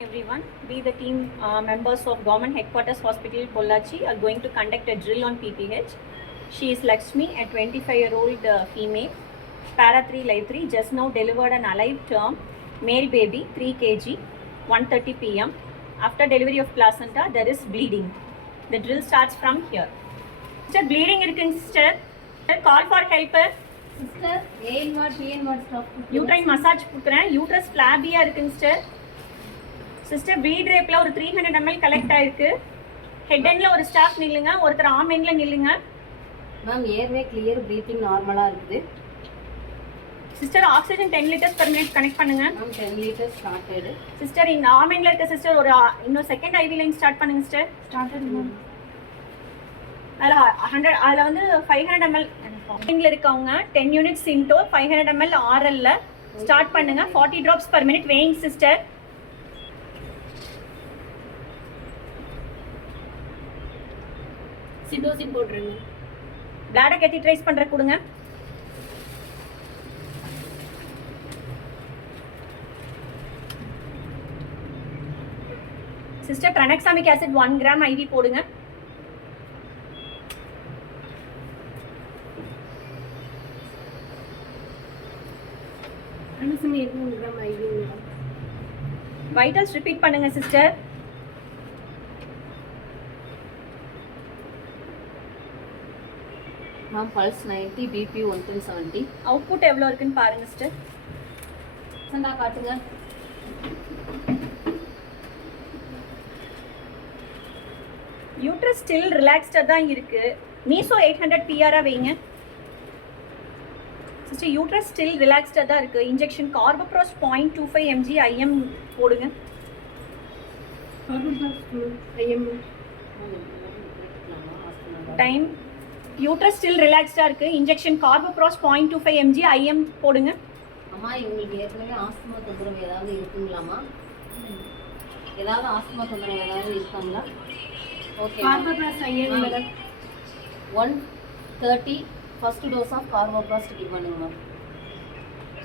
Everyone, we the team members of Government Headquarters Hospital Pollachi are going to conduct a drill on PPH. She is Lakshmi, a 25-year-old female, para 3 live 3, just now delivered an alive term, male baby, 3 kg, 1:30 p.m. After delivery of placenta, there is bleeding. The drill starts from here. Sister, bleeding irukku sister. Call for help. Sister, AN ward, PN ward stop. Uterine massage கொடுக்குறேன். Uterus flabby-ஆ இருக்குங்க sister. Sister pleat ரேப்ல ஒரு 300 ml collect ஆயிருக்கு. Head எண்ட்ல ஒரு staff நில்லுங்க, ஒருத்தர் arm எண்ட்ல நில்லுங்க. மேம் ஏர்வே கிளியர், பிரீத்திங் நார்மலா இருக்குது. Sister oxygen 10 liters per minute connect பண்ணுங்க. Ma'am 10 liters started. சிஸ்டர் இந்த ஆர்ம் எண்ட்ல இருக்க சிஸ்டர் ஒரு இன்னும் செகண்ட் ஐவி லைன் ஸ்டார்ட் பண்ணுங்க சிஸ்டர். Started ma'am. அதுல வந்து 500 ml எண்ட்ல இருக்கவங்க 10 units into 500 ml RL ல ஸ்டார்ட் பண்ணுங்க. 40 drops per minute weighing sister. சிடோசின் போடுறேங்க. பிளாடர் கேத்தீட்ரைஸ் பண்ற கொடுங்க. Sister tranexamic acid 1 gram IV போடுங்க. Tranexamic 1 gram IV. Vitals repeat பண்ணுங்க sister. Ma'am pulse 90, BP 170. Output எவ்வளோ இருக்குன்னு பாருங்க சிஸ்டர். சண்டா காட்டுங்க. யூட்ரஸ் ஸ்டில் ரிலாக்ஸ்டாக தான் இருக்கு. மீசோ 800 PR-ஆ வைங்க சிஸ்டர். யூட்ரஸ் ஸ்டில் ரிலாக்ஸ்டாக தான் இருக்கு. இன்ஜெக்ஷன் கார்போப்ரோஸ் 0.25 mg IM போடுங்க. டைம் யூட்ரஸ் ஸ்டில் ரிலாக்ஸ்டாக இருக்கு. இன்ஜெக்ஷன் கார்போப்ரோஸ் 0.25 mg IM போடுங்க. அம்மா இவங்களுக்கு ஏற்கனவே ஆஸ்துமா தொந்தரவு ஏதாவது இருக்குங்களாம்மா? ஏதாவது ஆஸ்துமா தொந்தரவு ஏதாவது இருக்காங்களா? Okay. Carboprost IM madam 130 first dose of carboprost give பண்ணுங்க மேம்.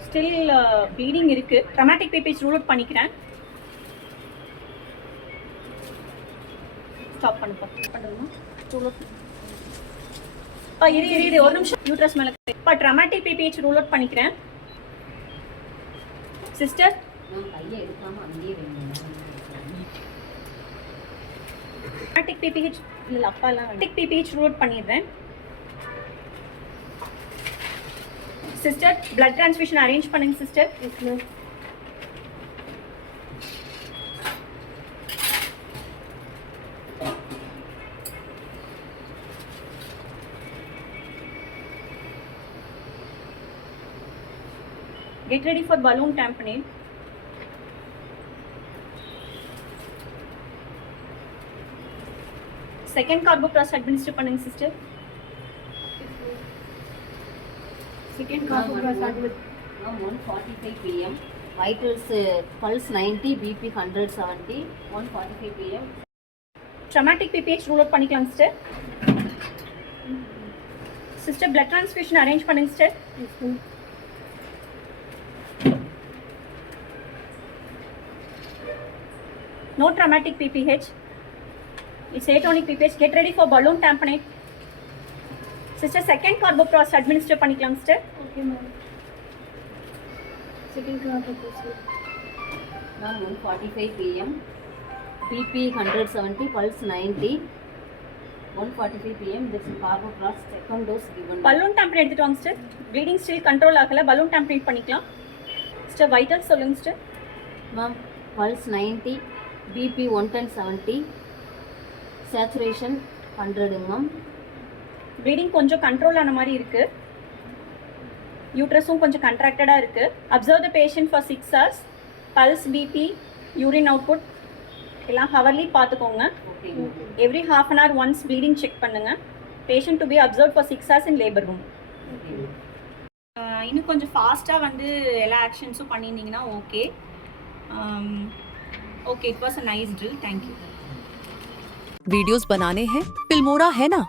ஸ்டில் ப்ளீடிங் இருக்கு. ட்ரமாட்டிக் PPH ரூல் அவுட் பண்ணிக்கிறேன். ஸ்டாப் பண்ணுமா ரூல் அவுட். இரு ஒரு நிமிஷம். யூட்ரஸ் மேல ட்ரமாட்டிக் PPH ரூல் அவுட் பண்ணிக்கிறேன் சிஸ்டர். நான் கையை எடுக்காம அங்கேயே வைங்க. ட்ரமாட்டிக் PPH இல்ல அப்பாலாம் ட்ரமாட்டிக் PPH ரூல் அவுட் பண்ணிடுறேன் சிஸ்டர். பிளட் டிரான்ஸ்ஃபியூஷன் அரேஞ்ச் பண்ணுங்க sister. Get ready for balloon tamponade. Second carbopress administer பண்ணுங்க sister. Second carbopress administer 1:45 PM. Vitals pulse 90, BP 170, 1:45 PM. Traumatic PPH rule out பண்ணிக்கலாம் sister. Sister blood transfusion arrange பண்ணுங்க sister. No traumatic PPH. It's atonic PPH. Get ready for balloon tamponade. Sister, second carbopress administer பண்ணிக்கலாம் sister. Okay ma'am. Second carbopress. Ma'am 1:45 PM. BP 170, pulse 90. 1:45 PM. This is carbopress second dose given. Balloon tamponade எடுத்துட்டு வாங்க sister. Bleeding still control ஆகல. Balloon tamponade பண்ணிக்கலாம். Sister vitals சொல்லுங்க sister. Ma'am pulse 90. BP 110/70, saturation 100 மேம். Bleeding கொஞ்சம் control ஆன மாதிரி இருக்கு. யூட்ரஸும் கொஞ்சம் கண்ட்ராக்டடாக இருக்கு. Observe the patient for 6 hours. Pulse, BP, urine output எல்லாம் ஹவர்லி பார்த்துக்கோங்க. Every half an hour once bleeding check பண்ணுங்க. Patient to be observe for 6 hours in labour room. இன்னும் கொஞ்சம் ஃபாஸ்ட்டாக வந்து எல்லா ஆக்ஷன்ஸும் பண்ணியிருந்தீங்கன்னா okay. Okay, it was a nice drill. Thank you. Videos बनाने हैं फिल्मोरा है ना।